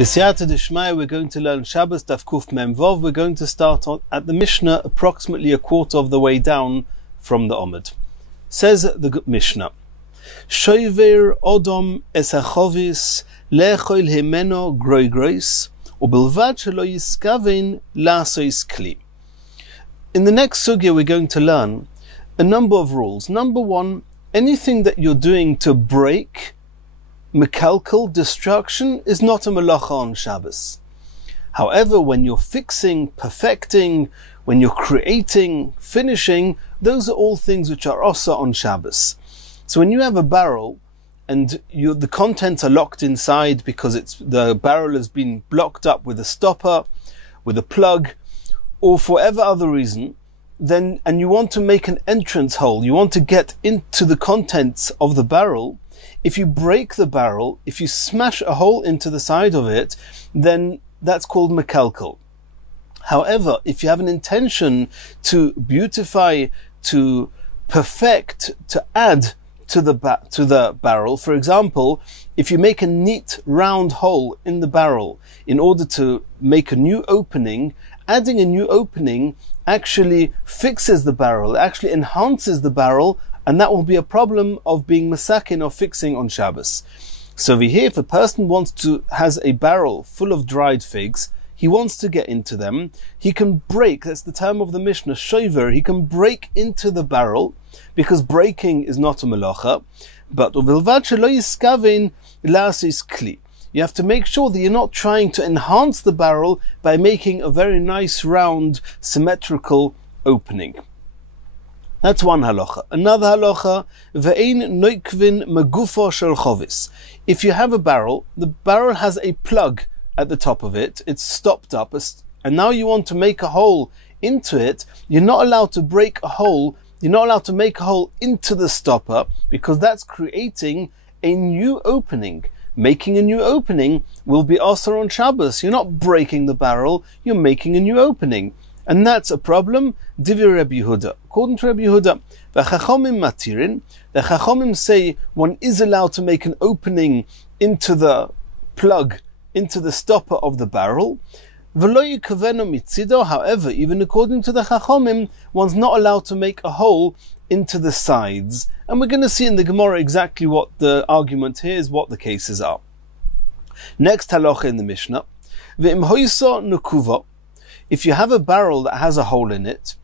B'siyata d'shmaya, we're going to learn Shabbos Daf Kuf Mem Vov. We're going to start at the Mishnah, approximately a quarter of the way down from the Omid. Says the Mishnah, Shoiver Odom es hachovis lechoil himeno groi grois ubilvad shelo yiskavein lasois kli. In the next sugya, we're going to learn a number of rules. Number one, anything that you're doing to break, mekalkel, destruction, is not a melacha on Shabbos. However, when you're fixing, perfecting, when you're creating, finishing, those are all things which are also on Shabbos. So when you have a barrel and the contents are locked inside because the barrel has been blocked up with a stopper, with a plug, or for whatever other reason, and you want to make an entrance hole, you want to get into the contents of the barrel, if you break the barrel, if you smash a hole into the side of it, then that's called mekalkel. However, if you have an intention to beautify, to perfect, to add to the barrel, for example, if you make a neat round hole in the barrel in order to make a new opening, adding a new opening actually fixes the barrel, actually enhances the barrel, and that will be a problem of being masakin or fixing on Shabbos. So over here, if a person has a barrel full of dried figs, he wants to get into them, he can break, that's the term of the Mishnah, shoiver, he can break into the barrel, because breaking is not a melacha, but uvilvad shelo yiskavein lasois kli. You have to make sure that you're not trying to enhance the barrel by making a very nice round symmetrical opening. That's one halacha. Another halacha, ve'ein noikvin magufo shel chovis. If you have a barrel, the barrel has a plug at the top of it, it's stopped up, and now you want to make a hole into it, you're not allowed to break a hole, you're not allowed to make a hole into the stopper, because that's creating a new opening. Making a new opening will be also on Shabbos. You're not breaking the barrel, you're making a new opening. And that's a problem. Divi Rabbi Yehuda. According to Rabbi Yehuda, the Chachomim matirin, the Chachomim say one is allowed to make an opening into the plug, into the stopper of the barrel. V'lo yikavenu mitzido. However, even according to the Chachomim, one's not allowed to make a hole into the sides. And we're going to see in the Gemara exactly what the argument here is, what the cases are. Next halacha in the Mishnah. Ve'im hoiso nukuva. If you have a barrel that has a hole in it,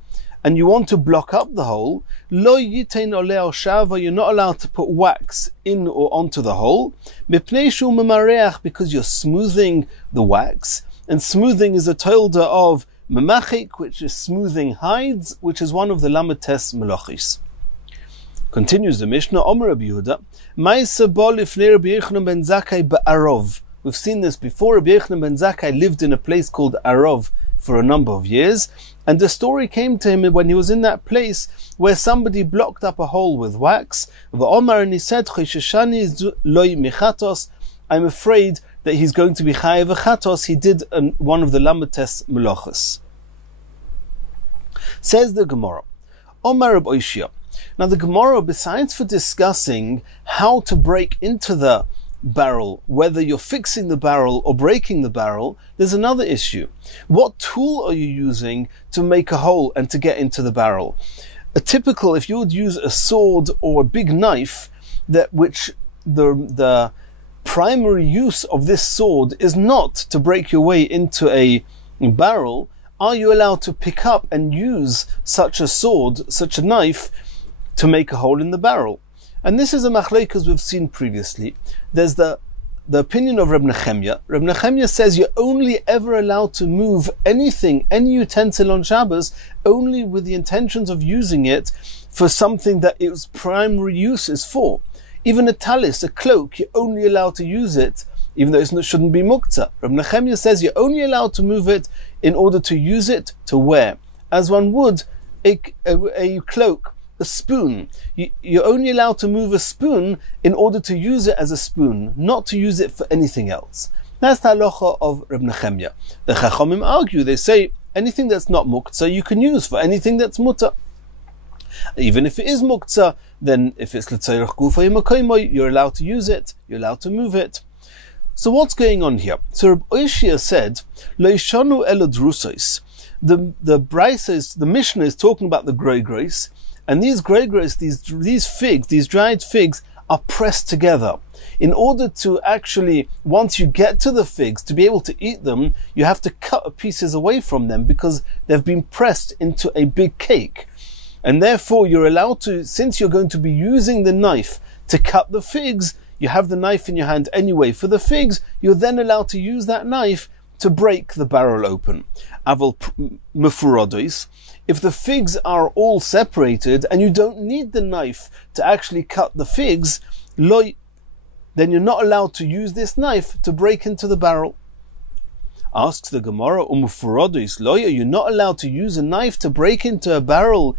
and you want to block up the hole, lo yitein oleh shava, you're not allowed to put wax in or onto the hole, mipnei shu memareach, because you're smoothing the wax, and smoothing is a tolda of memachik, which is smoothing hides, which is one of the lamates melachis. Continues the Mishnah, Omer Rabbi Yehuda, ma'aseh bo lifnei Rabbi Yochanan ben Zakkai ba'arov. We've seen this before. Rabbi Yochanan ben Zakkai lived in a place called Arov for a number of years, and the story came to him when he was in that place where somebody blocked up a hole with wax. V'omar, and he said, Chosheshani loy michatos, I'm afraid that he's going to be chayav v'chatos. He did one of the lamates melachos. Says the Gemara, Omar Reb Oishia. Now the Gemara, besides for discussing how to break into the barrel, whether you're fixing the barrel or breaking the barrel, there's another issue. What tool are you using to make a hole and to get into the barrel? If you would use a sword or a big knife, which the primary use of this sword is not to break your way into a barrel, are you allowed to pick up and use such a sword, such a knife, to make a hole in the barrel? And this is a machlokes we've seen previously. There's the opinion of Reb Nechemya. Reb Nechemya says you're only ever allowed to move anything, any utensil on Shabbos, only with the intentions of using it for something that its primary use is for. Even a talis, a cloak, you're only allowed to use it, even though it shouldn't be muktzah. Reb Nechemya says you're only allowed to move it in order to use it to wear, as one would a cloak. A spoon. You're only allowed to move a spoon in order to use it as a spoon, not to use it for anything else. That's the halacha of Reb Nechemya. The Chachomim argue, they say, anything that's not muktzah you can use for anything that's mutter. Even if it is muktzah, then if it's l'tzorech gufa yemakomo, you're allowed to use it, you're allowed to move it. So what's going on here? So Reb Oishia said, Leishanu elodrusos. The Brises, the Mishnah is talking about the grey grace, and these grey grace, these figs, these dried figs, are pressed together. In order to actually, once you get to the figs, to be able to eat them, you have to cut pieces away from them because they've been pressed into a big cake. And therefore you're allowed to, since you're going to be using the knife to cut the figs, you have the knife in your hand anyway. For the figs, you're then allowed to use that knife to break the barrel open. Aval mefurodos. If the figs are all separated and you don't need the knife to actually cut the figs, then you're not allowed to use this knife to break into the barrel. Asks the Gemara, you're not allowed to use a knife to break into a barrel,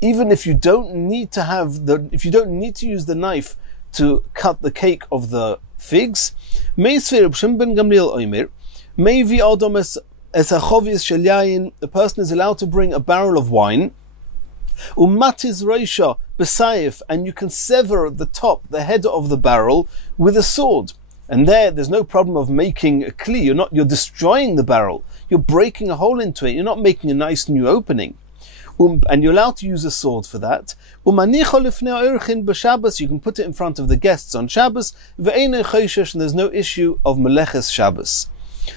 even if you don't need to use the knife to cut the cake of the figs. The person is allowed to bring a barrel of wine, and you can sever the top, the head of the barrel with a sword. And there's no problem of making a kli. You're destroying the barrel. You're breaking a hole into it. You're not making a nice new opening. And you're allowed to use a sword for that. You can put it in front of the guests on Shabbos, and there's no issue of meleches Shabbos.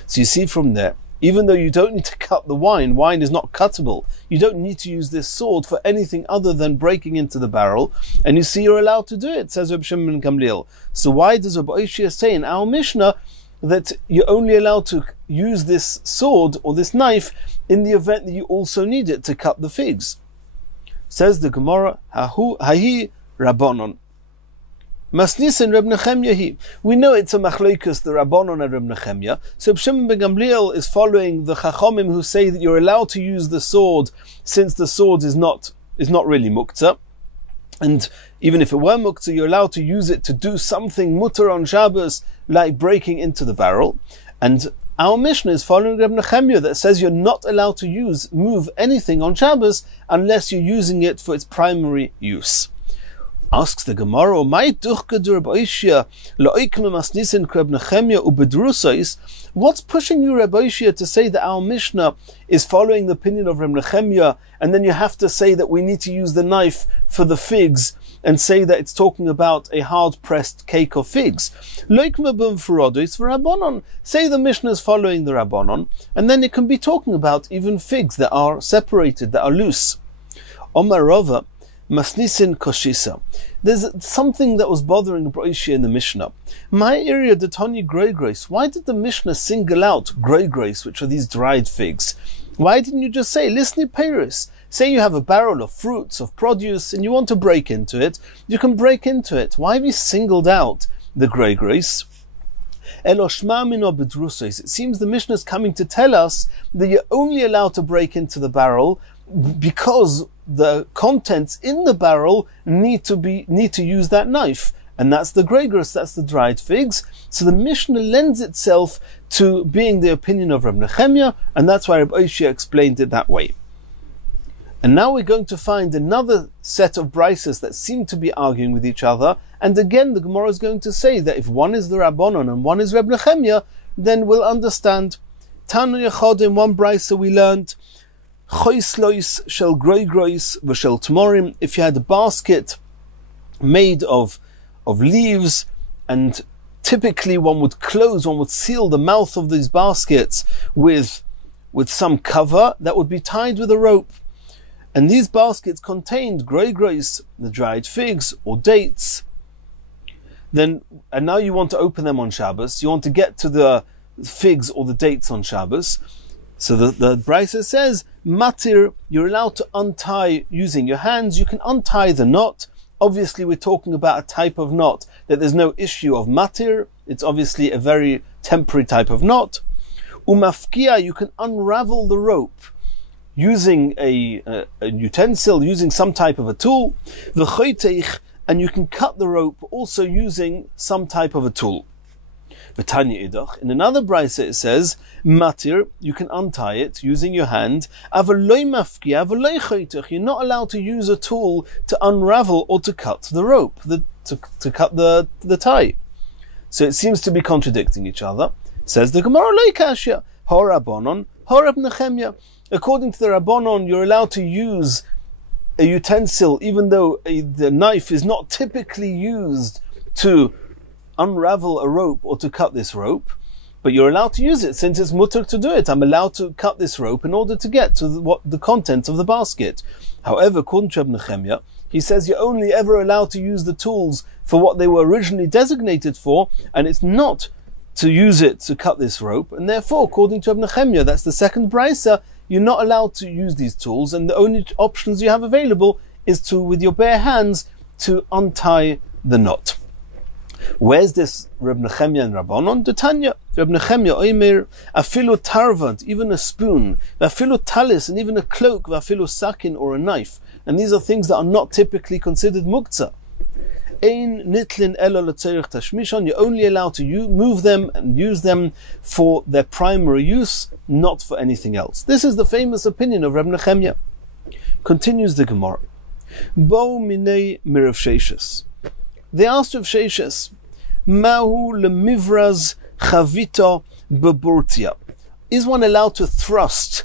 So you see from there, even though you don't need to cut the wine is not cuttable. You don't need to use this sword for anything other than breaking into the barrel. And you see you're allowed to do it, says Reb Shimon ben Gamliel. So why does Reb Oishia say in our Mishnah that you're only allowed to use this sword or this knife in the event that you also need it to cut the figs? Says the Gemara, Hahi Rabbanon. Masnisin Reb Nechemya. We know it's a machlokas, the Rabbanon and Reb Nechemya. So Shimon ben Gamliel is following the Chachomim who say that you're allowed to use the sword since the sword is not really muktzah. And even if it were muktzah, you're allowed to use it to do something mutter on Shabbos, like breaking into the barrel. And our Mishnah is following Reb Nechemya that says you're not allowed to move anything on Shabbos unless you're using it for its primary use. Asks the Gemara, what's pushing you, Reb Oishia, to say that our Mishnah is following the opinion of Reb Nechemya, and then you have to say that we need to use the knife for the figs, and say that it's talking about a hard-pressed cake of figs? Say the Mishnah is following the Rabbanon, and then it can be talking about even figs that are separated, that are loose. Omar Rava, Masnisin Koshisa. There's something that was bothering Broishia in the Mishnah. My area the Tanya grey grace. Why did the Mishnah single out grey grace, which are these dried figs? Why didn't you just say, Lisni Paris? Say you have a barrel of fruits, of produce, and you want to break into it. You can break into it. Why have you singled out the grey grace? It seems the Mishnah is coming to tell us that you're only allowed to break into the barrel because the contents in the barrel need to use that knife, and that's the grey grace, that's the dried figs. So the Mishnah lends itself to being the opinion of Reb Nechemya, and that's why Reb Oishia explained it that way. And now we're going to find another set of brises that seem to be arguing with each other, and again the Gemara is going to say that if one is the Rabbanon and one is Reb Nechemya, then we'll understand. Tanu Yechad, in one brisa we learned, Choislois shel grey grace v'shel tmorim. If you had a basket made of leaves, and typically one would seal the mouth of these baskets with some cover that would be tied with a rope. And these baskets contained grey grace, the dried figs or dates. And now you want to open them on Shabbos. You want to get to the figs or the dates on Shabbos. So the Brisa says, Matir, you're allowed to untie using your hands. You can untie the knot. Obviously, we're talking about a type of knot that there's no issue of matir. It's obviously a very temporary type of knot. Umafkia, you can unravel the rope using a utensil, using some type of a tool. V'choiteich, and you can cut the rope also using some type of a tool. In another brisa it says, Matir, you can untie it using your hand. You're not allowed to use a tool to unravel or to cut the rope, to cut the tie. So it seems to be contradicting each other. Says the Gemara, Lo kashya, ha Rabbanon, ha Reb Nechemya. According to the Rabbanon, you're allowed to use a utensil, even though the knife is not typically used to unravel a rope or to cut this rope, but you're allowed to use it since it's mutter to do it. I'm allowed to cut this rope in order to get to the contents of the basket. However, according to Reb Nechemya, he says you're only ever allowed to use the tools for what they were originally designated for, and it's not to use it to cut this rope, and therefore, according to Reb Nechemya, that's the second brisa, you're not allowed to use these tools, and the only options you have available is to, with your bare hands, to untie the knot. Where's this Reb Nechemya and Rabbanon? The Tanya. Reb Nechemya oimer, afilu tarvad, even a spoon, afilu talis, and even a cloak, afilu sakin, or a knife. And these are things that are not typically considered muktzah. Ein nitlin elo l'tzerich tashmishon, you're only allowed to move them and use them for their primary use, not for anything else. This is the famous opinion of Reb Nechemya. Continues the Gemara. Bo minei mirav Sheshes. They asked Rav Sheshes, Mahu lemivraz chavita beburtia. Is one allowed to thrust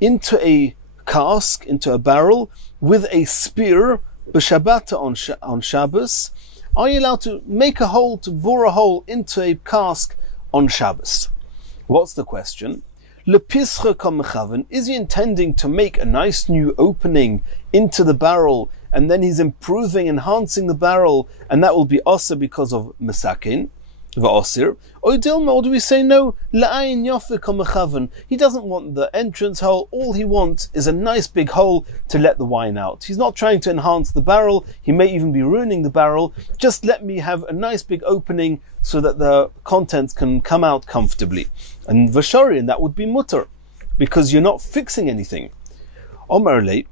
into a cask, into a barrel, with a spear, b'shabbata on Shabbos? Are you allowed to make a hole, to bore a hole into a cask on Shabbos? What's the question? Lepischa kamechaven, is he intending to make a nice new opening into the barrel, and then he's improving, enhancing the barrel, and that will be osir because of mesakin, v'osir? Or do we say no? La'ayin yofe kamechaven. He doesn't want the entrance hole. All he wants is a nice big hole to let the wine out. He's not trying to enhance the barrel. He may even be ruining the barrel. Just let me have a nice big opening so that the contents can come out comfortably. And v'shari, and that would be mutter, because you're not fixing anything. Omar lei.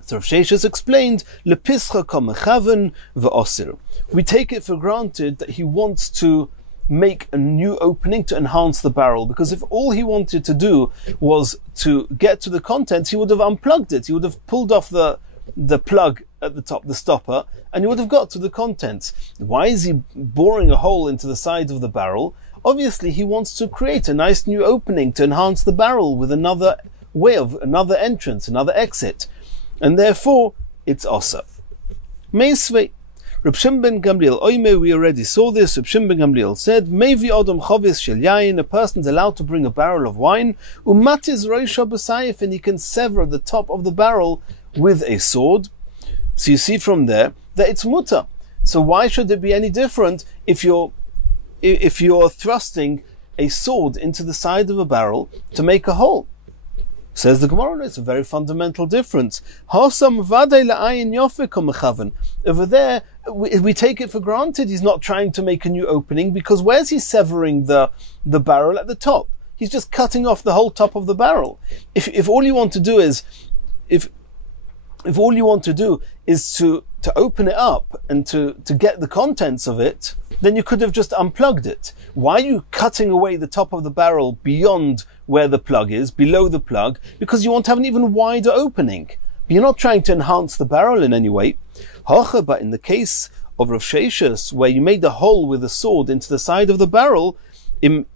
So Rav Sheshes explained, Lepischa kamechaven v'osir. We take it for granted that he wants to make a new opening to enhance the barrel, because if all he wanted to do was to get to the contents, he would have unplugged it. He would have pulled off the plug at the top, the stopper, and he would have got to the contents. Why is he boring a hole into the side of the barrel? Obviously, he wants to create a nice new opening to enhance the barrel with another way of, another entrance, another exit. And therefore, it's osir. Meisvei. Reb Shimon ben Gamliel oime, we already saw this. Reb Shimon ben Gamliel said, Mevi odom chovis shel yain, a person's allowed to bring a barrel of wine, umatiz roisha b'sayif, and he can sever the top of the barrel with a sword. So you see from there that it's mutter. So why should it be any different if you're thrusting a sword into the side of a barrel to make a hole? Says the Gemara, it's a very fundamental difference. Over there, we take it for granted he's not trying to make a new opening, because where's he severing the barrel at the top? He's just cutting off the whole top of the barrel. If all you want to do is, if all you want to do is to open it up and to get the contents of it, then you could have just unplugged it. Why are you cutting away the top of the barrel beyond where the plug is, below the plug? Because you want to have an even wider opening. But you're not trying to enhance the barrel in any way. But in the case of Rav Sheshes, where you made a hole with a sword into the side of the barrel, if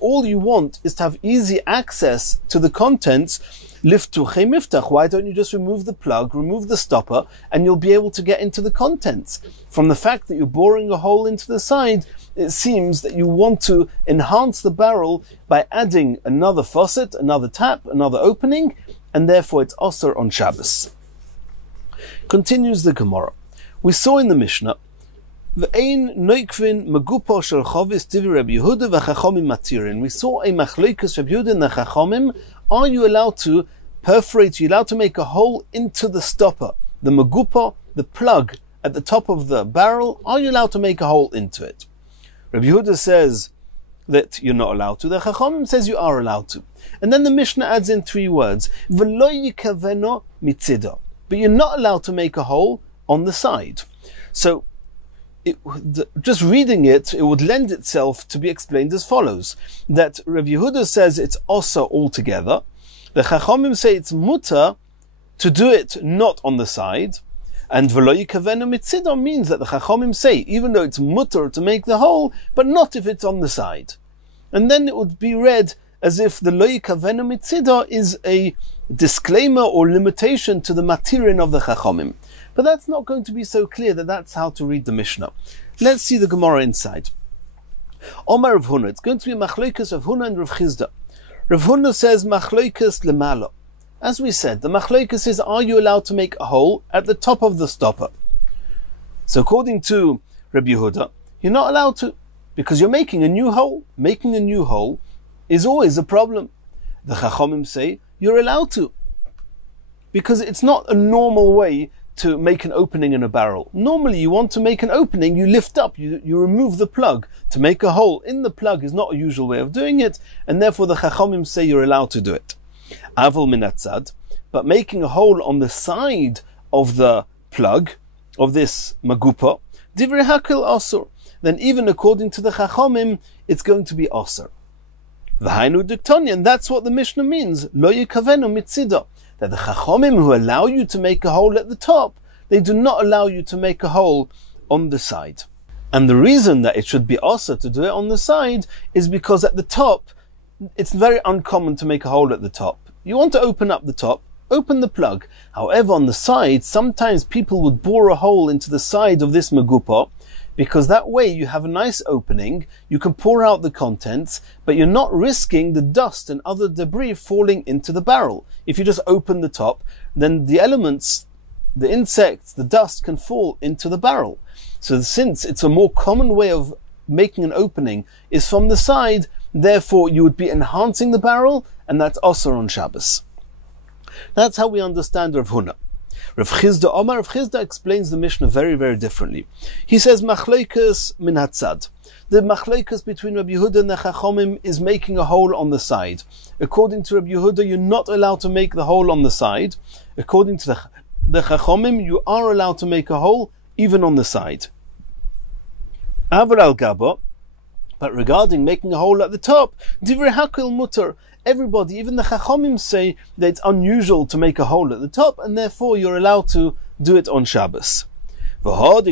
all you want is to have easy access to the contents, why don't you just remove the plug, remove the stopper, and you'll be able to get into the contents? From the fact that you're boring a hole into the side, it seems that you want to enhance the barrel by adding another faucet, another tap, another opening, and therefore it's osir on Shabbos. Continues the Gemara. We saw in the Mishnah, we saw a machlokes Reb Yehuda and the Chachamim. Are you allowed to perforate? Are you allowed to make a hole into the stopper, the megupa, the plug at the top of the barrel? Are you allowed to make a hole into it? Reb Yehuda says that you're not allowed to. The Chachamim says you are allowed to. And then the Mishnah adds in 3 words: V'lo yikaveno mitzida. But you're not allowed to make a hole on the side. So, just reading it, it would lend itself to be explained as follows: that Rav Yehuda says it's osir altogether. The Chachamim say it's mutter to do it not on the side, And v'lo yikavenu mitzido means that the Chachomim say, even though it's mutter to make the hole, but not if it's on the side. And then it would be read as if the lo yikavenu mitzido is a disclaimer or limitation to the matirin of the Chachomim. But that's not going to be so clear that that's how to read the Mishnah. Let's see the Gemara inside. Omar Rav Huna, it's going to be Machloikas Rav Huna and Rav Chizda. Rav Huna says Machloikas lemala. As we said, the Machloikas is, are you allowed to make a hole at the top of the stopper? So according to Rabbi Yehuda, you're not allowed to, because you're making a new hole. Making a new hole is always a problem. The Chachomim say you're allowed to, because it's not a normal way to make an opening in a barrel. Normally you want to make an opening, you lift up, you remove the plug. To make a hole in the plug is not a usual way of doing it, and therefore the Chachomim say you're allowed to do it. Aval minatzad, but making a hole on the side of the plug, of this magupa, divrei hakil asur, then even according to the Chachomim, it's going to be asur. V'hainu diktoni, and that's what the Mishnah means, lo yikavenu mitzido, that the Chachomim who allow you to make a hole at the top, they do not allow you to make a hole on the side. And the reason that it should be asur to do it on the side is because at the top, it's very uncommon to make a hole at the top. You want to open up the top, open the plug. However, on the side, sometimes people would bore a hole into the side of this magupa, because that way you have a nice opening, you can pour out the contents, but you're not risking the dust and other debris falling into the barrel. If you just open the top, then the elements, the insects, the dust can fall into the barrel. So since it's a more common way of making an opening is from the side, therefore you would be enhancing the barrel, and that's also on Shabbos. That's how we understand Rav Huna. Rav Chizda Omar, Rav Chizda explains the Mishnah very, very differently. He says, Machloikas min hatzad. The Machloikas between Rabbi Yehuda and the Chachomim is making a hole on the side. According to Rabbi Yehuda, you're not allowed to make the hole on the side. According to the Chachomim, you are allowed to make a hole even on the side. Avar al Gaba, but regarding making a hole at the top, divrei hakil mutter. Everybody, even the Chachomim, say that it's unusual to make a hole at the top, and therefore you're allowed to do it on Shabbos. What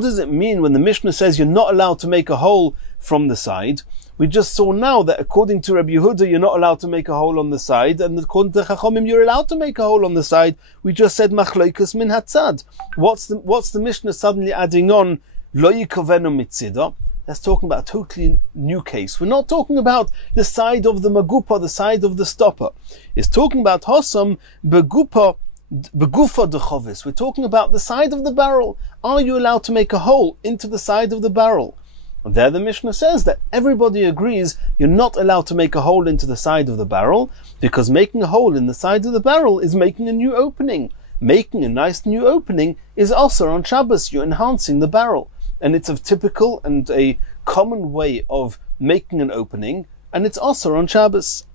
does it mean when the Mishnah says you're not allowed to make a hole from the side? We just saw now that according to Rabbi Yehuda, you're not allowed to make a hole on the side, and according to Chachomim, you're allowed to make a hole on the side. We just said Machloikas min hatzad. What's the Mishnah suddenly adding on lo yikovenu mitzida? That's talking about a totally new case. We're not talking about the side of the magupa, the side of the stopper. It's talking about hosam begufa dechovis. We're talking about the side of the barrel. Are you allowed to make a hole into the side of the barrel? And there the Mishnah says that everybody agrees you're not allowed to make a hole into the side of the barrel, because making a hole in the side of the barrel is making a new opening. Making a nice new opening is also on Shabbos. You're enhancing the barrel. And it's a typical and a common way of making an opening, and it's also on Shabbos.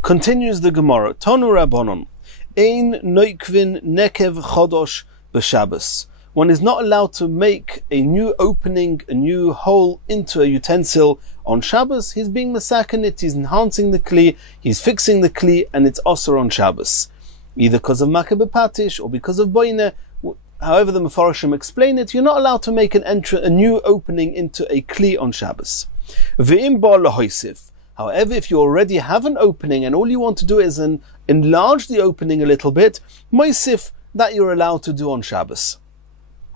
Continues the Gemara, Tonu Rabbanon, Ein noikvin nekev chodosh b'Shabbos. One is not allowed to make a new opening, a new hole into a utensil on Shabbos. He's being masakanit, he's enhancing the kli, he's fixing the kli, and it's also on Shabbos. Either because of makeh b'patish or because of boine. However the Mefarshim explain it, you're not allowed to make a new opening into a kli on Shabbos. However, if you already have an opening and all you want to do is enlarge the opening a little bit, moisif, that you're allowed to do on Shabbos.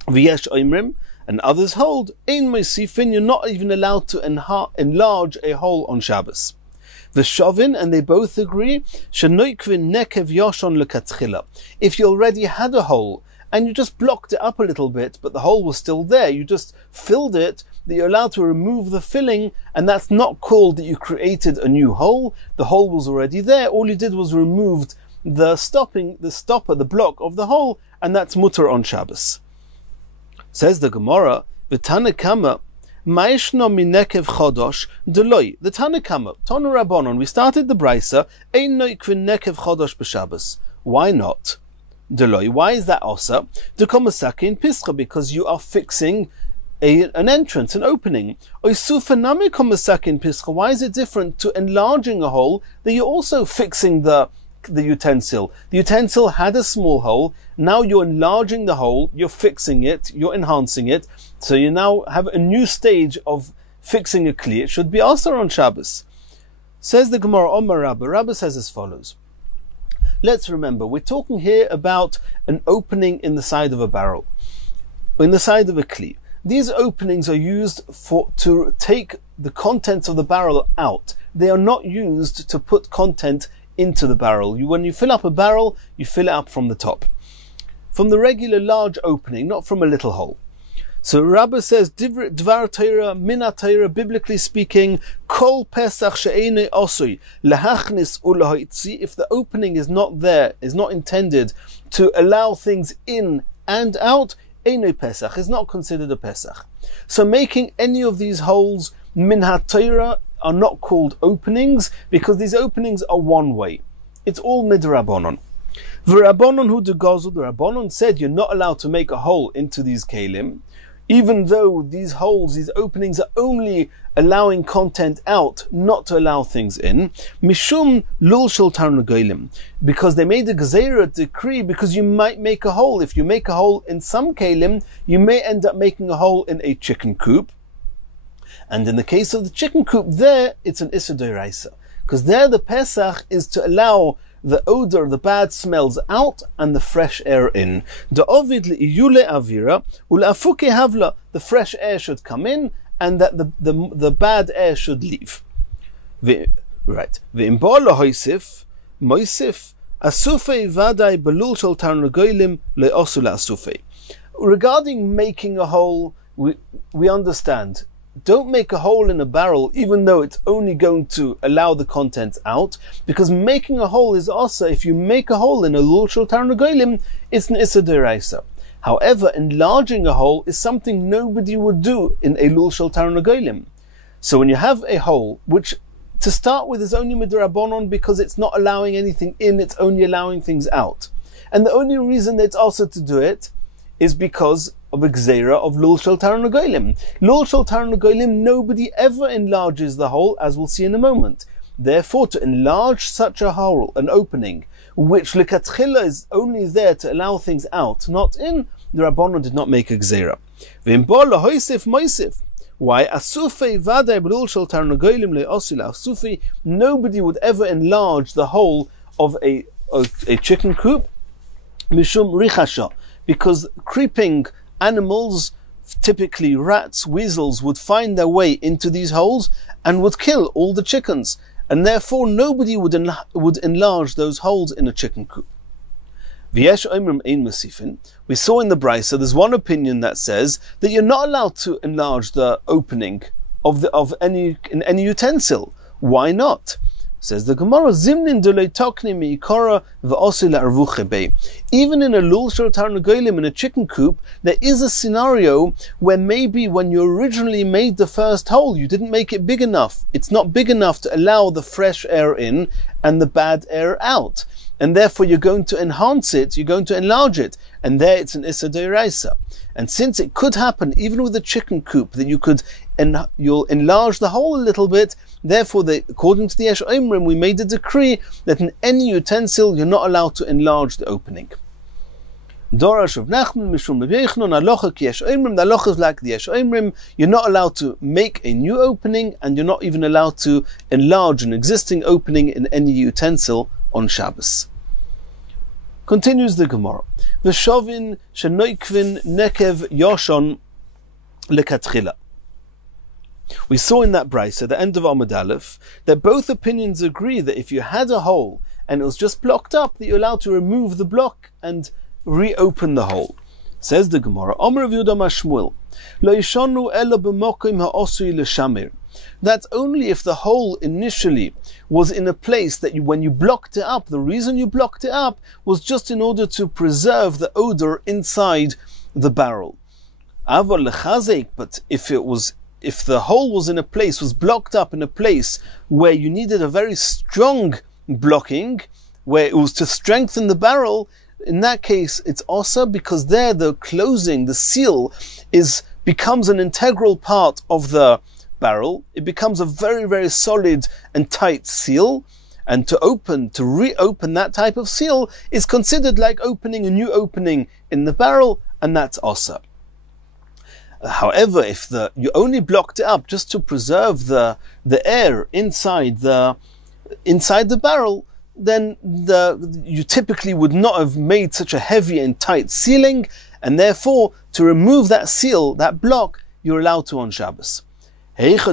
V'yesh oimrim, and others hold, ein moisifin, you're not even allowed to enlarge a hole on Shabbos. V'shovin, and they both agree, shenoikvin nekev yoshon lekatchila. If you already had a hole, and you just blocked it up a little bit, but the hole was still there, you just filled it, that you're allowed to remove the filling, and that's not called that you created a new hole. The hole was already there, all you did was removed the stopper, the block of the hole, and that's mutter on Shabbos. Says the Gemara, V'tanekama, Ma'ishno minekev chodosh deloi. The Tanekama, Tonu Rabbanon, we started the Brisa, Ein noikvin nekev chodosh b'Shabbos. Why not? Deloi. Why is that also? Dekomasaki in Pischa, because you are fixing an entrance, an opening. Oisufanami komasaki in Pischa. Why is it different to enlarging a hole that you're also fixing the the utensil. The utensil had a small hole. Now you're enlarging the hole, you're fixing it, you're enhancing it. So you now have a new stage of fixing a kli. It should be asur on Shabbos. Says the Gemara, Omar Rabba. Rabba says as follows. Let's remember, we're talking here about an opening in the side of a barrel, in the side of a kli. These openings are used to take the contents of the barrel out. They are not used to put content into the barrel. When you fill up a barrel, you fill it up from the top, from the regular large opening, not from a little hole. So Rabbah says, Dvar Torah, Mina Torah, biblically speaking, Kol Pesach she'enei osui, lahachnis ulahoitzi, if the opening is not there, is not intended to allow things in and out, enei Pesach, is not considered a Pesach. So making any of these holes, Min HaTorah, are not called openings, because these openings are one way. It's all midrabanon. V'Rabbanon hu degazu, the Rabbanon said you're not allowed to make a hole into these kelim, even though these holes, these openings are only allowing content out, not to allow things in. Mishum lul shel tarnagolim, because they made a gzeira decree, because you might make a hole. If you make a hole in some kelim, you may end up making a hole in a chicken coop. And in the case of the chicken coop, there it's an issur d'oraisa, because there the Pesach is to allow the odor, the bad smells out and the fresh air in. The fresh air should come in and that the bad air should leave. Right. Regarding making a hole, we understand. Don't make a hole in a barrel, even though it's only going to allow the contents out, because making a hole is also, if you make a hole in a lul shel tarnagolim, it's an issur d'oraisa. However, enlarging a hole is something nobody would do in a lul shel tarnagolim. So when you have a hole, which to start with is only midrabanon because it's not allowing anything in, it's only allowing things out. And the only reason that it's also to do it is because of a gzeira of lul shel tarnagolim. Lul shel tarnagolim, nobody ever enlarges the hole, as we'll see in a moment. Therefore, to enlarge such a hole, an opening, which lekatchila is only there to allow things out, not in, the Rabbanon did not make a gzeira. V'imbo lahoisif moisif. Why? Asufei vaday b'lul shel tarnagolim le'osi la'asufei. Nobody would ever enlarge the hole of a chicken coop, mishum richasha, because creeping animals, typically rats, weasels, would find their way into these holes and would kill all the chickens, and therefore nobody would enlarge those holes in a chicken coop. V'yesh omrim ein musifin. We saw in the Brisa, there's one opinion that says that you're not allowed to enlarge the opening of any utensil. Why not? Says the Gemara, Zimnin delei tokni miikara v'osi la'arvuche bei. Even in a lul shel tarnagolim, in a chicken coop, there is a scenario where maybe when you originally made the first hole, you didn't make it big enough. It's not big enough to allow the fresh air in and the bad air out. And therefore you're going to enhance it, you're going to enlarge it. And there it's an issur d'oraisa. And since it could happen, even with a chicken coop, that you'll enlarge the hole a little bit, therefore, according to the Yesh Omrim, we made a decree that in any utensil, you're not allowed to enlarge the opening. Darash of Nachman, Mishum B'Yechnon, Alocha ki Yesh Omrim, the Alocha is like the Yesh Omrim, you're not allowed to make a new opening, and you're not even allowed to enlarge an existing opening in any utensil on Shabbos. Continues the Gemara. V'shovin shenoikvin nekev yoshon lekatchila. We saw in that Brisa, at the end of Amud Aleph, that both opinions agree that if you had a hole and it was just blocked up, that you're allowed to remove the block and reopen the hole. Says the Gemara, Omer Rav Yehuda Mashmuel, Lo yishonu elo b'mokim ha'osui l'shamir. That's only if the hole initially was in a place that when you blocked it up, the reason you blocked it up was just in order to preserve the odor inside the barrel. Aval lechazek, but if the hole was in a place, was blocked up in a place where you needed a very strong blocking, where it was to strengthen the barrel, in that case it's also because there the closing, the seal, becomes an integral part of the barrel. It becomes a very, very solid and tight seal, And to reopen that type of seal is considered like opening a new opening in the barrel, and that's also. However, if you only blocked it up just to preserve the air inside the barrel, then you typically would not have made such a heavy and tight sealing, and therefore to remove that seal, that block, you're allowed to on Shabbos. How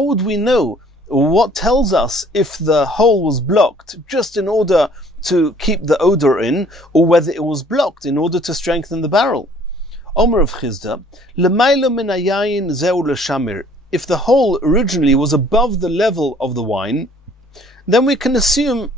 would we know? What tells us if the hole was blocked just in order to keep the odor in, or whether it was blocked in order to strengthen the barrel? Omer of Chizda, L'maylo min hayayin zeu l'shamir. If the hole originally was above the level of the wine, then we can assume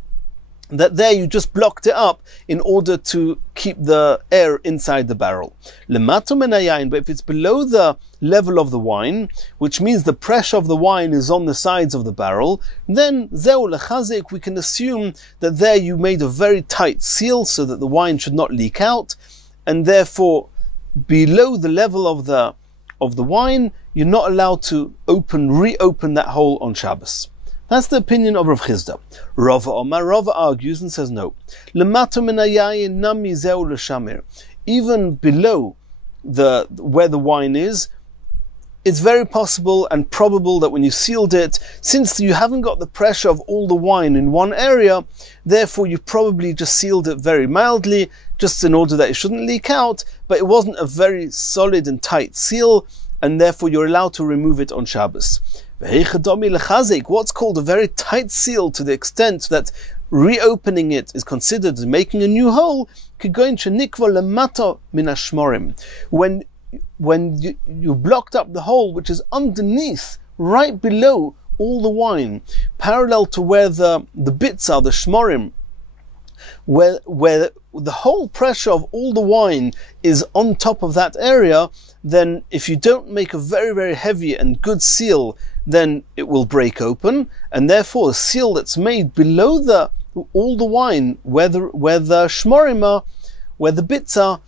that there you just blocked it up in order to keep the air inside the barrel. L'mato min hayayin, but if it's below the level of the wine, which means the pressure of the wine is on the sides of the barrel, then zeu lechazik, we can assume that there you made a very tight seal so that the wine should not leak out, and therefore below the level of the wine, you're not allowed to reopen that hole on Shabbos. That's the opinion of Rav Chizda. Rava argues and says no. L'mato min hayayin nami zeu l'shamir. Even below where the wine is, it's very possible and probable that when you sealed it, since you haven't got the pressure of all the wine in one area, therefore you probably just sealed it very mildly, just in order that it shouldn't leak out, but it wasn't a very solid and tight seal, and therefore you're allowed to remove it on Shabbos. What's called a very tight seal to the extent that reopening it is considered making a new hole, when you blocked up the hole which is underneath, right below all the wine, parallel to where the bits are, the shmorim, where the whole pressure of all the wine is on top of that area, then if you don't make a very, very heavy and good seal, then it will break open, and therefore a seal that's made below all the wine, where the shmorim are, where the bits are,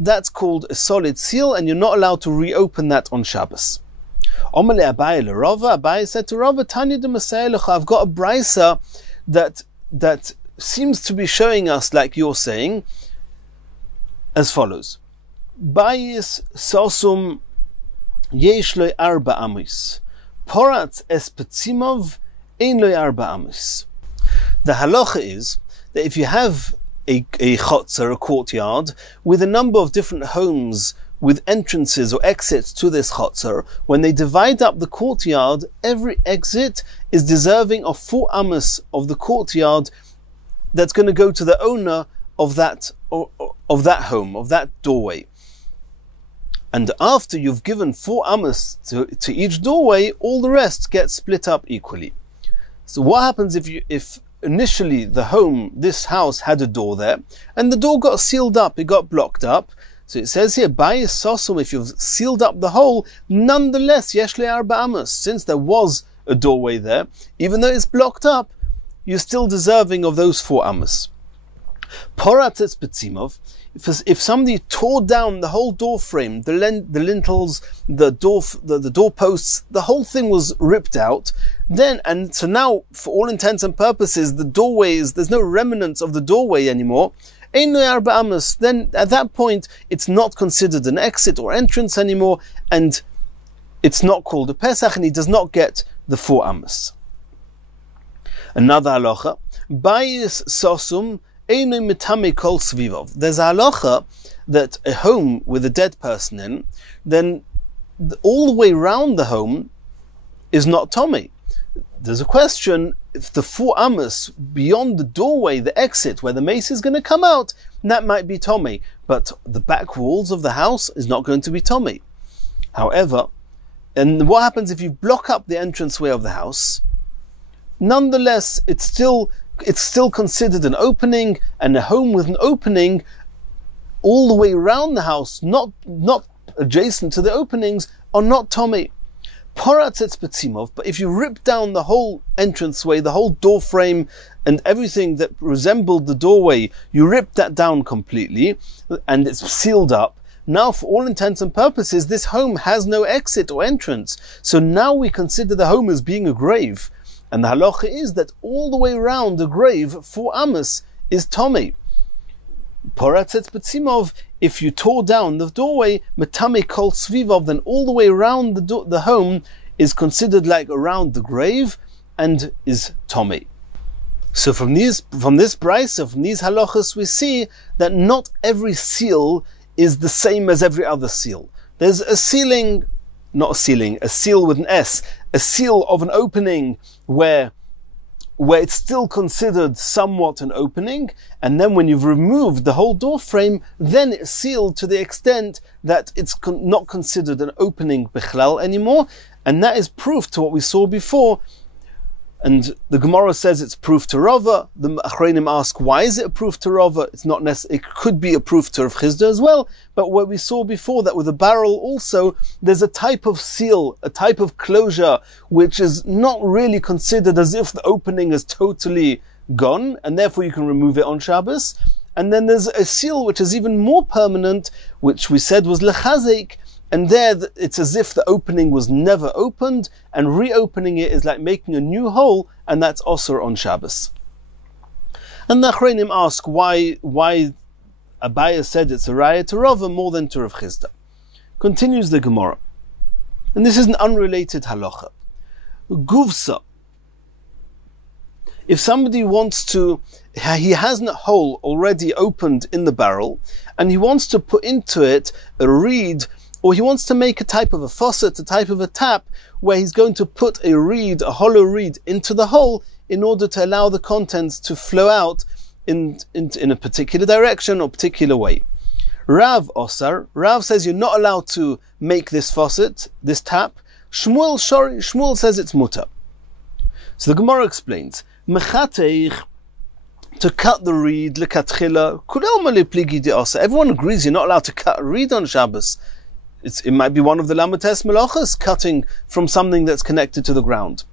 that's called a solid seal, and you're not allowed to reopen that on Shabbos. Abaye said to Rava, Tanya de Masayelecha, I've got a brisa that seems to be showing us, like you're saying, as follows. Bayis sosum yesh lo arba amis. Porat espetsimov ein lo arba amis. The halacha is that if you have a chotzer, a courtyard, with a number of different homes with entrances or exits to this chotzer, when they divide up the courtyard, every exit is deserving of 4 amos of the courtyard that's going to go to the owner of that home, of that doorway. And after you've given 4 amos to each doorway, all the rest gets split up equally. So what happens if initially this house had a door there, and the door got sealed up, it got blocked up? So it says here, Bayis sosum, if you've sealed up the hole, nonetheless, yesh le arba amos, since there was a doorway there, even though it's blocked up, you're still deserving of those 4 amos. Porat etzpetzimov, if somebody tore down the whole door frame, the lintels, the door posts, the whole thing was ripped out, so now, for all intents and purposes, the doorways, there's no remnants of the doorway anymore, then at that point, it's not considered an exit or entrance anymore, and it's not called a Pesach, and he does not get the 4 amos. Another halacha, Bayis sosum eino mitame kol svivov. There's a halacha that a home with a dead person in, then all the way around the home is not tomei. There's a question, if the 4 amos beyond the doorway, the exit, where the mace is going to come out, that might be tomei, but the back walls of the house is not going to be tomei. However, and what happens if you block up the entranceway of the house? Nonetheless, it's still considered an opening, and a home with an opening all the way around the house, not adjacent to the openings, are not tomei. Porat etzpetzimov, but if you rip down the whole entranceway, the whole door frame, and everything that resembled the doorway, you rip that down completely, and it's sealed up, Now, for all intents and purposes, this home has no exit or entrance. So now we consider the home as being a grave. And the halacha is that all the way around the grave, 4 amas, is tomei. Poratzet betzimov, if you tore down the doorway, metame kol svivov, then all the way around the home is considered like around the grave and is tomei. So from this brisa, from these halachas, we see that not every seal is the same as every other seal. There's a seal with an S, a seal of an opening where it's still considered somewhat an opening, and then when you've removed the whole door frame, then it's sealed to the extent that it's not considered an opening bichlal anymore, and that is proof to what we saw before. And the Gemara says it's proof to Rava. The Achronim ask, why is it a proof to Rava? It's not necessary. It could be a proof to Rav Chizda as well. But what we saw before, that with a barrel also, there's a type of seal, a type of closure, which is not really considered as if the opening is totally gone, and therefore you can remove it on Shabbos. And then there's a seal which is even more permanent, which we said was lechazek, and there it's as if the opening was never opened, and reopening it is like making a new hole, and that's also on Shabbos. And the Achronim ask why Abaya said it's a raya to Rava more than to Rav Chizda. Continues the Gemara. And this is an unrelated halacha. Guvsa. If somebody he has a hole already opened in the barrel, and he wants to put into it a reed, or he wants to make a type of a faucet, a type of a tap, where he's going to put a hollow reed into the hole in order to allow the contents to flow out in a particular direction or particular way. Rav says you're not allowed to make this faucet, this tap. Shmuel says it's mutar. So the Gemara explains, Mechateich, to cut the reed, lekatchila, everyone agrees you're not allowed to cut a reed on Shabbos. It might be one of the lamates melachas, cutting from something that's connected to the ground.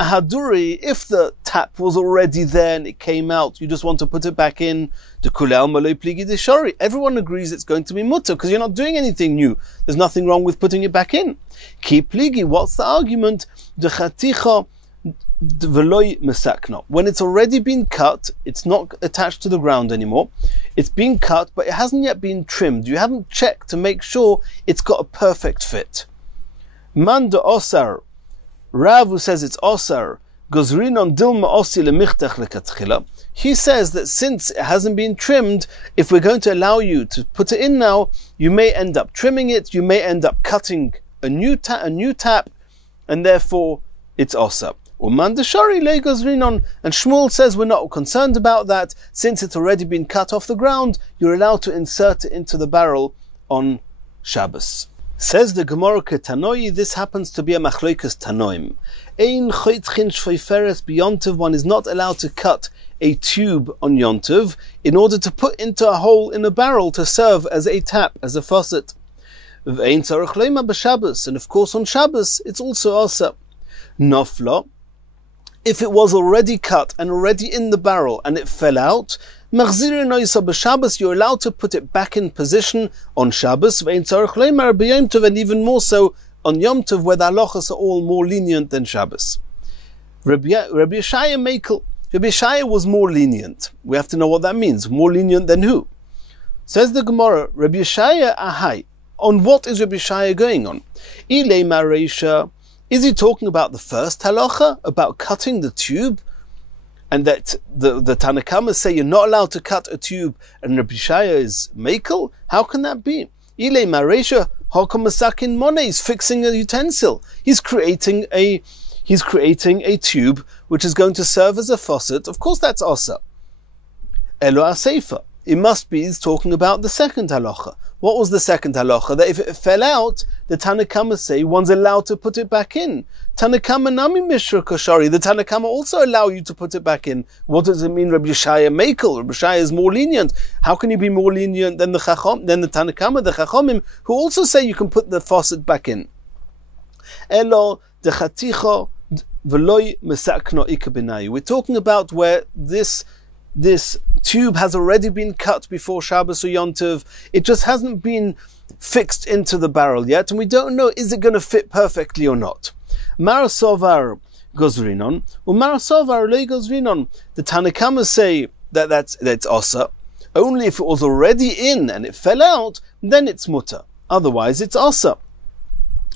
A haduri, if the tap was already there and it came out, you just want to put it back in, everyone agrees it's going to be mutter, because you're not doing anything new. There's nothing wrong with putting it back in. Ki pligi, what's the argument? When it's already been cut, it's not attached to the ground anymore. It's been cut, but it hasn't yet been trimmed. You haven't checked to make sure it's got a perfect fit. Man de osar, Rav, who says it's osar, gozrin on dilma osi lemichtach lekatchila. He says that since it hasn't been trimmed, if we're going to allow you to put it in now, you may end up trimming it, you may end up cutting a new tap, and therefore it's osar. And Shmuel says we're not concerned about that. Since it's already been cut off the ground, you're allowed to insert it into the barrel on Shabbos. Says the Gemara Ketanoi, this happens to be a machloikas tanoim. Ein choitchin shveiferes b'yontiv, one is not allowed to cut a tube on yontiv in order to put into a hole in a barrel to serve as a tap, as a faucet. V'ein tzarech leima b'Shabbos, and of course on Shabbos it's also asa. Nofla, if it was already cut and already in the barrel and it fell out, you're allowed to put it back in position on Shabbos, and even more so on Yom Tov, where the halachas are all more lenient than Shabbos. Rabbi Yeshaya was more lenient. We have to know what that means. More lenient than who? Says the Gemara, Rabbi Yeshaya ahai. On what is Rabbi Yeshaya going on? Ilei mareisha. Is he talking about the first halacha, about cutting the tube? And that the Tanakamas say you're not allowed to cut a tube and Rabbi Yeshaya is mekel? How can that be? Ilei mareisha hakam masakin mone, he's fixing a utensil. He's creating a tube which is going to serve as a faucet. Of course that's asa. Elo aseifa. It must be he's talking about the second halacha. What was the second halacha? That if it fell out, the Tanakama say one's allowed to put it back in. Tanakama nami mishra kashari. The Tanakama also allow you to put it back in. What does it mean, Rabbi Yeshaya mekel? Rabbi Yeshaya is more lenient. How can you be more lenient than the Tanakama, the Chachomim, who also say you can put the faucet back in? Elo dechaticha v'loy mesakno ikabenayu. We're talking about where this tube has already been cut before Shabbos or Yom Tov. It just hasn't been fixed into the barrel yet, and we don't know, is it going to fit perfectly or not. Mar sovar gozrinon, umar sovar le gozrinon. The Tanakhama say that's osa. Only if it was already in and it fell out, then it's mutter. Otherwise, it's osa.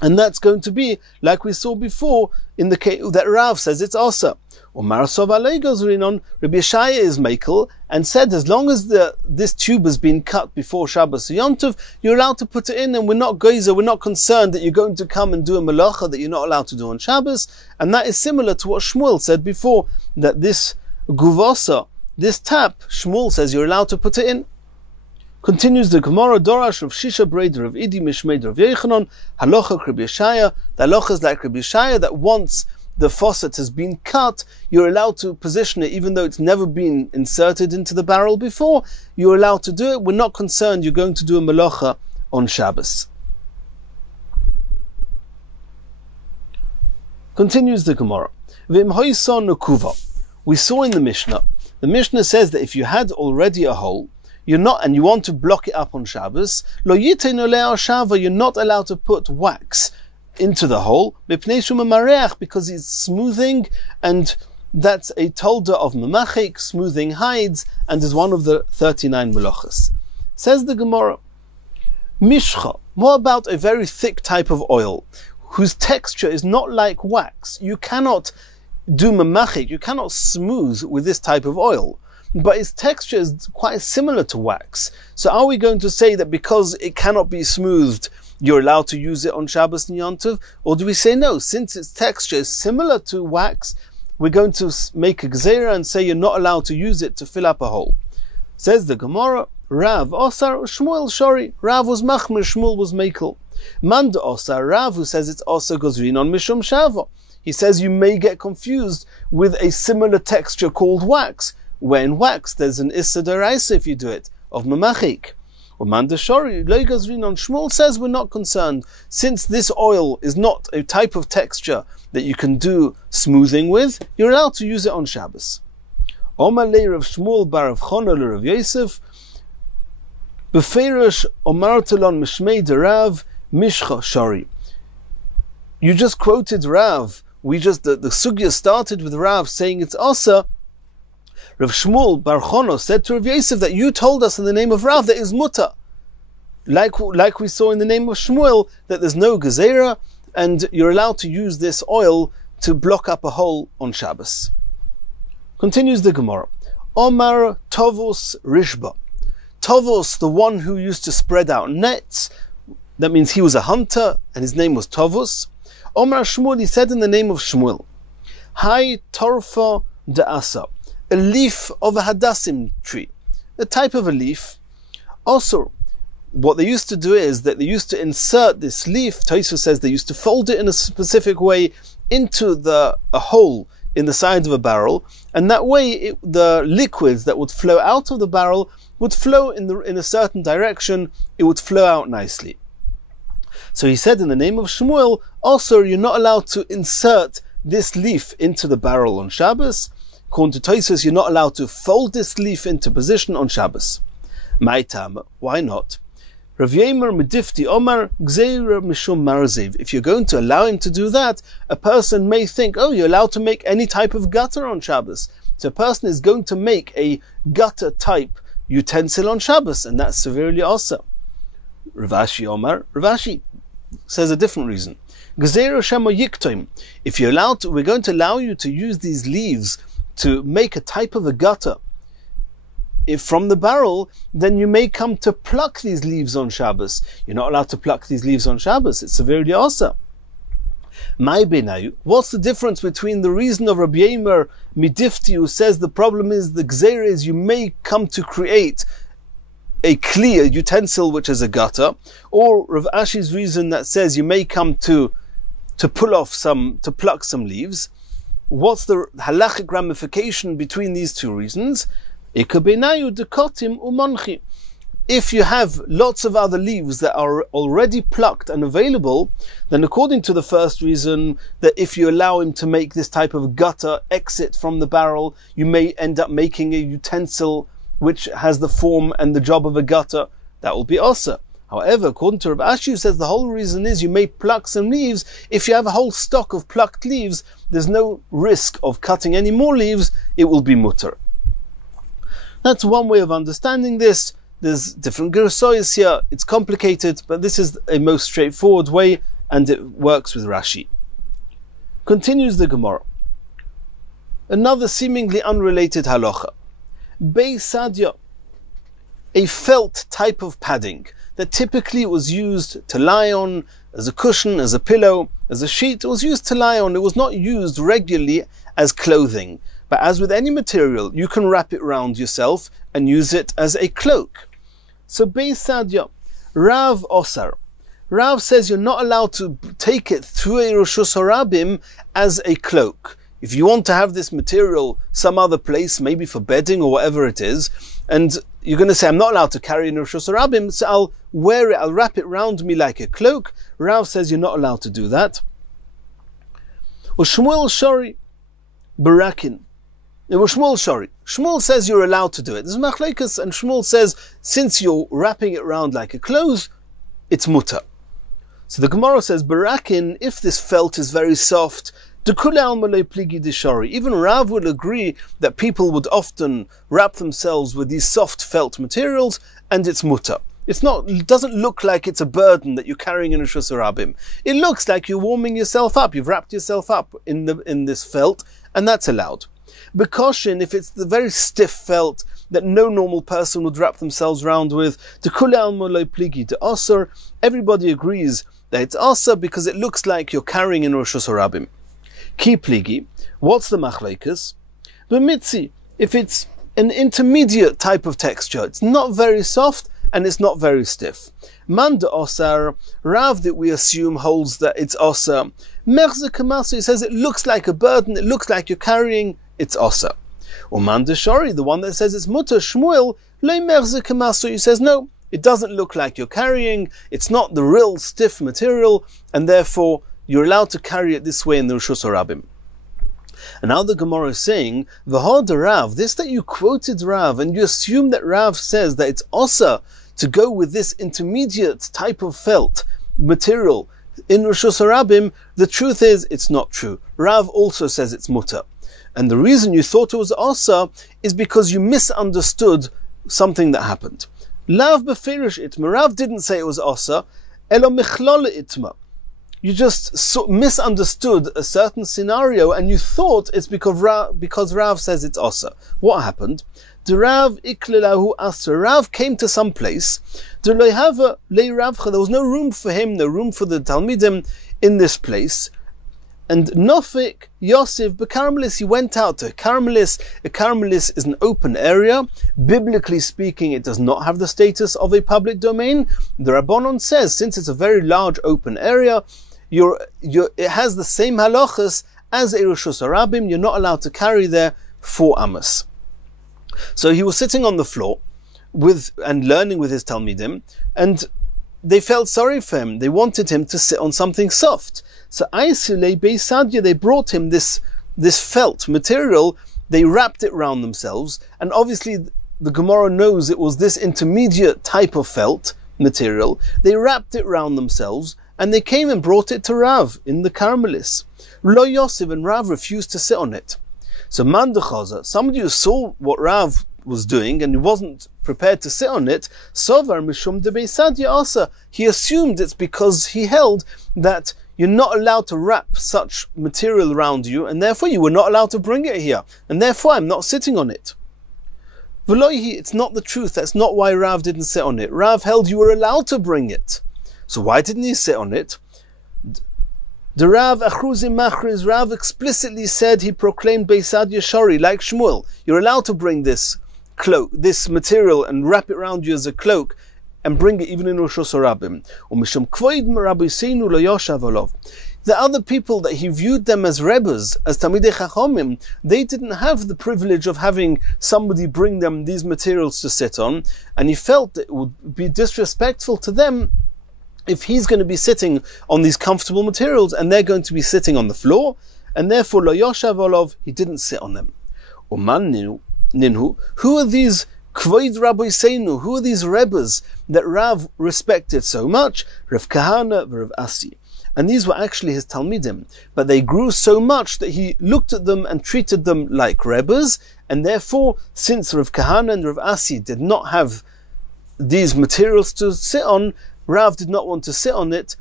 And that's going to be, like we saw before, in the case that Rav says it's osa. Umar sovar le gozrinon, Rabbi Yeshaya is makel, and said as long as this tube has been cut before Shabbos or Yom Tov, you're allowed to put it in, and we're not geyser, we're not concerned that you're going to come and do a malacha that you're not allowed to do on Shabbos. And that is similar to what Shmuel said before, that this guvosa, this tap, Shmuel says you're allowed to put it in. Continues the Gemara, Dorash of Shisha Breder of Idi Mishmeder of Yechanon, Halacha Rabbi Yeshaya. The halacha is like Rabbi Yeshaya, that once the faucet has been cut, you're allowed to position it, even though it's never been inserted into the barrel before. You're allowed to do it. We're not concerned you're going to do a malacha on Shabbos. Continues the Gemara. We saw in the Mishnah says that if you had already a hole, you're not, and you want to block it up on Shabbos, you're not allowed to put wax into the hole, because it's smoothing, and that's a tolda of memachik, smoothing hides, and is one of the 39 melachas. Says the Gemara, Mishcha, what about a very thick type of oil, whose texture is not like wax? You cannot do memachik, you cannot smooth with this type of oil, but its texture is quite similar to wax. So are we going to say that because it cannot be smoothed, you're allowed to use it on Shabbos and Yom Tov? Or do we say no, since its texture is similar to wax, we're going to make a gzeira and say you're not allowed to use it to fill up a hole? Says the Gemara, Rav Osar Shmuel Shori. Rav was Machmir, Shmuel was Mekel. Manda Osar, Rav, who says it's also Gozrin on Mishum Shava. He says you may get confused with a similar texture called wax, where in wax there's an Issa Daraisa if you do it, of Mamachik. Shmuel says we're not concerned, since this oil is not a type of texture that you can do smoothing with, you're allowed to use it on Shabbos. Omar Leir of Shmuel bar of Chonol of Yosef, Beferish Omar Talon Mishmei Derav Mishcha Shari. You just quoted Rav. The sugya started with Rav saying it's Asa. Rav Shmuel bar Chono said to Rav Yosef that you told us in the name of Rav that is mutter. Like we saw in the name of Shmuel, that there's no gezerah, and you're allowed to use this oil to block up a hole on Shabbos. Continues the Gemara. Omar Tovos Rishba. Tovos, the one who used to spread out nets, that means he was a hunter, and his name was Tovos. Omar Shmuel, he said in the name of Shmuel, Hai Torfa de Asa, a leaf of a hadassim tree, a type of a leaf. Also, what they used to do is that they used to insert this leaf, Tosfos says they used to fold it in a specific way into a hole in the side of a barrel, and that way the liquids that would flow out of the barrel would flow in a certain direction, it would flow out nicely. So he said in the name of Shmuel, also you're not allowed to insert this leaf into the barrel on Shabbos. According to Tosfos, you're not allowed to fold this leaf into position on Shabbos. Maitam, why not? Rav Yemer Medifti Omar Gzeira Mishum Marzev. If you're going to allow him to do that, a person may think, oh, you're allowed to make any type of gutter on Shabbos. So a person is going to make a gutter type utensil on Shabbos, and that's severely also. Rav Ashi Omar, Rav Ashi says a different reason. Gzeira Shema Yiktoim. If you're allowed to, we're going to allow you to use these leaves to make a type of a gutter if from the barrel, then you may come to pluck these leaves on Shabbos. You're not allowed to pluck these leaves on Shabbos. It's severely also. What's the difference between the reason of Rabbi Yemer Midifti, who says the problem is the gzeira is you may come to create a clear utensil which is a gutter, or Rav Ashi's reason that says you may come to pluck some leaves? What's the halachic ramification between these two reasons? If you have lots of other leaves that are already plucked and available, then according to the first reason, that if you allow him to make this type of gutter exit from the barrel, you may end up making a utensil which has the form and the job of a gutter. That will be also. However, according to Rav Ashi, who says the whole reason is you may pluck some leaves. If you have a whole stock of plucked leaves, there's no risk of cutting any more leaves, it will be mutter. That's one way of understanding this. There's different gersois here, it's complicated, but this is a most straightforward way, and it works with Rashi. Continues the Gemara. Another seemingly unrelated halacha. Bei sadya, a felt type of padding that typically was used to lie on, as a cushion, as a pillow, as a sheet. It was used to lie on. It was not used regularly as clothing. But as with any material, you can wrap it around yourself and use it as a cloak. So Bei Sadya, Rav Osar. Rav says you're not allowed to take it through a Reshus Harabim as a cloak. If you want to have this material some other place, maybe for bedding or whatever it is, and you're going to say, I'm not allowed to carry in Reshus Harabim, so I'll wear it, I'll wrap it around me like a cloak. Rav says you're not allowed to do that. Or Shmuel Shori, Barakin. Shmuel says you're allowed to do it. There's machlekes, and Shmuel says, since you're wrapping it around like a cloth, it's mutter. So the Gemara says, Barakin, if this felt is very soft, even Rav would agree that people would often wrap themselves with these soft felt materials, and it's mutter. It doesn't look like it's a burden that you're carrying in a Reshus Harabim. It looks like you're warming yourself up. You've wrapped yourself up in this felt, and that's allowed. Bekoshin, if it's the very stiff felt that no normal person would wrap themselves around with, everybody agrees that it's asa because it looks like you're carrying in Reshus Harabim. Ki pligi, what's the machlekes? B'mitzi, if it's an intermediate type of texture, it's not very soft and it's not very stiff. Manda osar, Rav that we assume holds that it's osar. Merze kamasu, he says it looks like a burden, it looks like you're carrying, it's osar. Or Manda shori, the one that says it's mutter, Shmuel, le merze kamasu, he says no, it doesn't look like you're carrying, it's not the real stiff material, and therefore you're allowed to carry it this way in the Reshus Harabim. And now the Gemara is saying, V'hod Rav, this that you quoted Rav, and you assume that Rav says that it's osa to go with this intermediate type of felt material in Reshus Harabim, the truth is it's not true. Rav also says it's mutter. And the reason you thought it was osa is because you misunderstood something that happened. Lav befirish itma, Rav didn't say it was osa, elo michlol itma. You just misunderstood a certain scenario and you thought it's because Rav says it's osa. What happened? The Rav iklelahu asra. Rav came to some place. There was no room for him, no room for the Talmidim in this place. And Nofik Yosef Bekarmelis, he went out to Karmelis. A Karmelis is an open area. Biblically speaking, it does not have the status of a public domain. The Rabbanon says, since it's a very large open area, it has the same halachas as a Reshus Harabim. You're not allowed to carry there 4 amos. So he was sitting on the floor and learning with his Talmidim, and they felt sorry for him. They wanted him to sit on something soft. So Aisule Beisadya, they brought him this felt material. They wrapped it around themselves, and obviously the Gemara knows it was this intermediate type of felt material. They wrapped it around themselves, and they came and brought it to Rav in the Karmelis. Lo Yosef, and Rav refused to sit on it. So Mandachaza, somebody who saw what Rav was doing and wasn't prepared to sit on it, Sovar Mishum de Beisadya Asa, he assumed it's because he held that you're not allowed to wrap such material around you, and therefore you were not allowed to bring it here, and therefore I'm not sitting on it. V'loihi, it's not the truth. That's not why Rav didn't sit on it. Rav held you were allowed to bring it. So why didn't he sit on it? The Rav Achruzi Machriz, Rav explicitly said, he proclaimed Beisadya Shori, like Shmuel. You're allowed to bring this cloak, this material, and wrap it around you as a cloak, and bring it even in Reshus Harabim. The other people that he viewed them as Rebbes, as Talmidei Chachomim, they didn't have the privilege of having somebody bring them these materials to sit on, and he felt that it would be disrespectful to them if he's going to be sitting on these comfortable materials and they're going to be sitting on the floor, and therefore Lo Yoshav Olov, he didn't sit on them. Uman Ninhu, who are these Kvoid Rabbi Seinu, who are these Rebbes that Rav respected so much? Rav Kahana, Rav Asi. And these were actually his Talmidim, but they grew so much that he looked at them and treated them like Rebbes, and therefore, since Rav Kahana and Rav Asi did not have these materials to sit on, Rav did not want to sit on it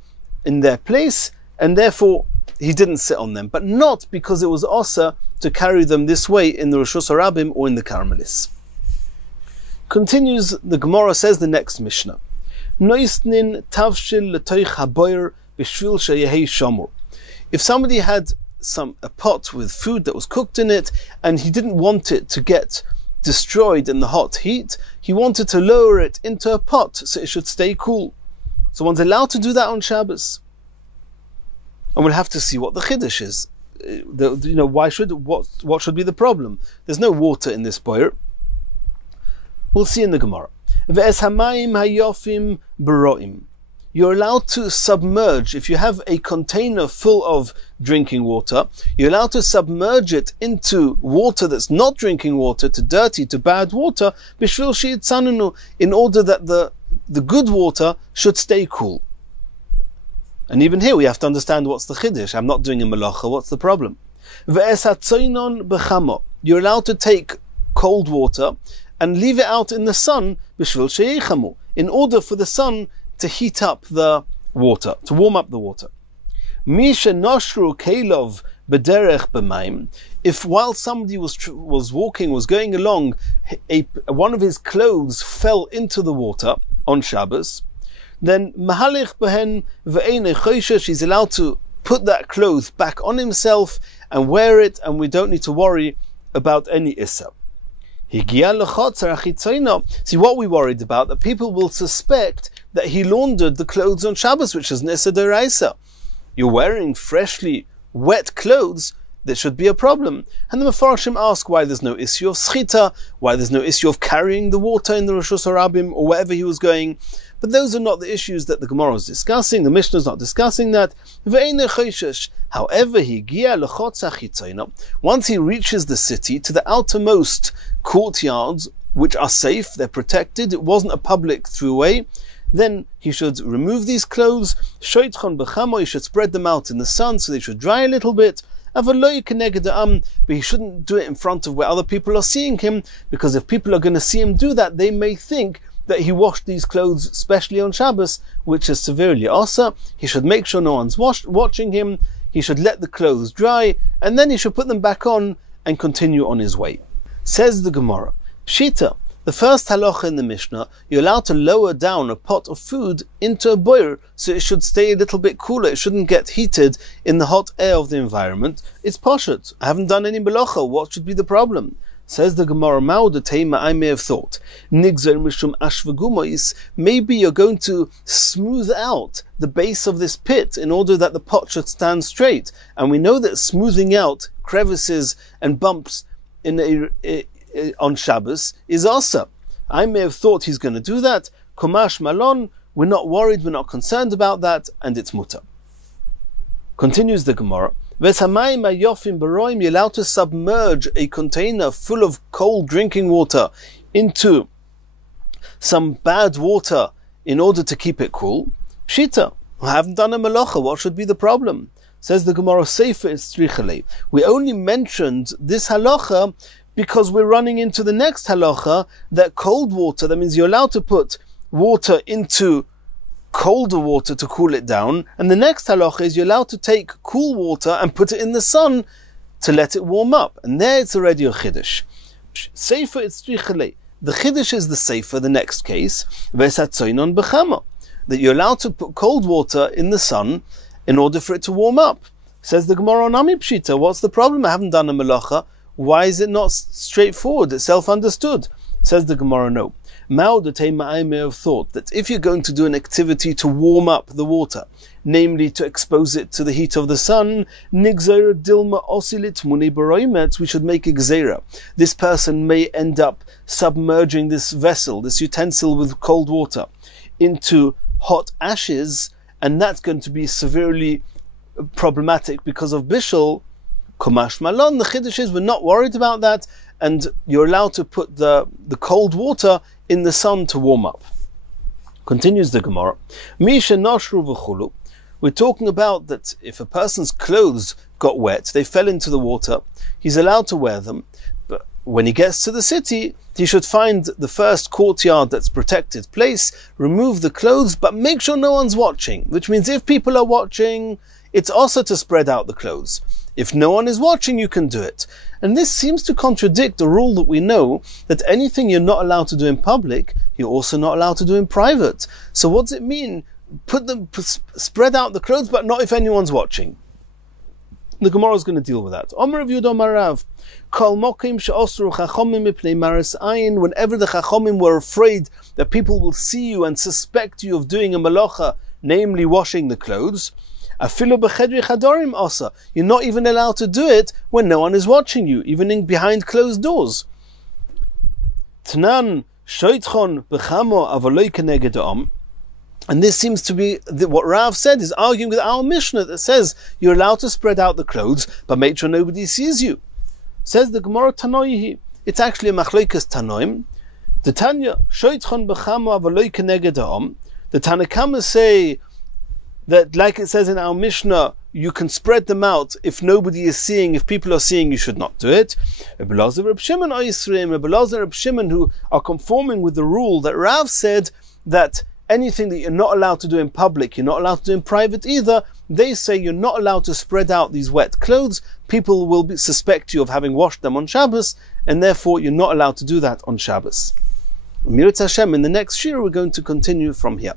in their place, and therefore he didn't sit on them, but not because it was Osa to carry them this way in the Rosh Hashanah or in the Carmelis. Continues, the Gemara says the next Mishnah. Noisnin tavshil letoich haboyer b'shvil sheyehei shamur. If somebody had a pot with food that was cooked in it, and he didn't want it to get destroyed in the hot heat, he wanted to lower it into a pot so it should stay cool. So one's allowed to do that on Shabbos. And we'll have to see what the chiddush is. What should be the problem? There's no water in this boyer. We'll see in the Gemara. Ve'es hamayim hayofim beroim. You're allowed to submerge, if you have a container full of drinking water, you're allowed to submerge it into water that's not drinking water, to dirty, to bad water, bishvil sheyitzanunu, in order that the good water should stay cool. And even here we have to understand what's the chiddush. I'm not doing a malacha, what's the problem? Ve'es hatzoinon bechamo. You're allowed to take cold water and leave it out in the sun, bishvil sheyichamu, in order for the sun to heat up the water, to warm up the water. Misha noshru kelov bederech b'mayim. If while somebody was walking, was going along, one of his clothes fell into the water on Shabbos, then mahalich behen ve'ein choishesh, he's allowed to put that clothes back on himself and wear it, and we don't need to worry about any issa. See what we worried about, that people will suspect that he laundered the clothes on Shabbos, which is Nesa D'Oraisa. You're wearing freshly wet clothes, there should be a problem. And the Mefarshim ask why there's no issue of schita, why there's no issue of carrying the water in the Rosh Hashanah or wherever he was going. But those are not the issues that the Gemara is discussing. The Mishnah is not discussing that. However, once he reaches the city, to the outermost courtyards, which are safe, they're protected, it wasn't a public throughway, then he should remove these clothes, he should spread them out in the sun so they should dry a little bit, but he shouldn't do it in front of where other people are seeing him, because if people are going to see him do that, they may think that he washed these clothes, especially on Shabbos, which is severely asa. He should make sure no one's watching him, he should let the clothes dry, and then he should put them back on and continue on his way. Says the Gemara, Pshita, the first halacha in the Mishnah, you're allowed to lower down a pot of food into a boiler so it should stay a little bit cooler, it shouldn't get heated in the hot air of the environment. It's poshet. I haven't done any melacha, what should be the problem? Says the Gemara, I may have thought, maybe you're going to smooth out the base of this pit in order that the pot should stand straight. And we know that smoothing out crevices and bumps on Shabbos is asa. I may have thought he's going to do that. Komash malon, we're not worried, we're not concerned about that, and it's mutter. Continues the Gemara, you're allowed to submerge a container full of cold drinking water into some bad water in order to keep it cool. Pshita, I haven't done a melacha, what should be the problem? Says the Gemara, Sefer Istrichale. We only mentioned this halacha because we're running into the next halacha, that cold water, that means you're allowed to put water into colder water to cool it down, and the next halacha is you're allowed to take cool water and put it in the sun to let it warm up, and there it's already a chiddush. Sefer Istrichale. The chiddush is the sefer, the next case, v'esatzoinon b'chama, that you're allowed to put cold water in the sun in order for it to warm up. Says the Gemara, Nami Pshita, what's the problem? I haven't done a melacha. Why is it not straightforward? It's self-understood. Says the Gemara, no. I may have thought that if you're going to do an activity to warm up the water, namely to expose it to the heat of the sun, we should make a gzeira. This person may end up submerging this vessel, this utensil with cold water, into hot ashes, and that's going to be severely problematic because of bishul. Kumash malon, the chiddush is we're not worried about that, and you're allowed to put the cold water in the sun to warm up. Continues the Gemara. Misha nashru v'chulu. We're talking about that if a person's clothes got wet, they fell into the water, he's allowed to wear them, but when he gets to the city, he should find the first courtyard that's protected place, remove the clothes, but make sure no one's watching, which means if people are watching, it's also to spread out the clothes. If no one is watching, you can do it. And this seems to contradict the rule that we know that anything you're not allowed to do in public, you're also not allowed to do in private. So what does it mean? Spread out the clothes, but not if anyone's watching. The Gemara is going to deal with that. Whenever the Chachomim were afraid that people will see you and suspect you of doing a malacha, namely washing the clothes, you're not even allowed to do it when no one is watching you, even behind closed doors. And this seems to be what Rav said is arguing with our Mishnah that says you're allowed to spread out the clothes, but make sure nobody sees you. Says the Gemara Tanoihi. It's actually a machlokas Tanoim. The Tanya Shoitchon b'chamo avaloy keneged ha'am. The Tanakhama say that, like it says in our Mishnah, you can spread them out if nobody is seeing. If people are seeing, you should not do it. Rebbe Elazar, Reb Shimon, Rebbe Elazar, Reb Shimon, who are conforming with the rule that Rav said that anything that you're not allowed to do in public, you're not allowed to do in private either. They say you're not allowed to spread out these wet clothes. People will suspect you of having washed them on Shabbos, and therefore you're not allowed to do that on Shabbos. Mirat Hashem, in the next shiur, we're going to continue from here.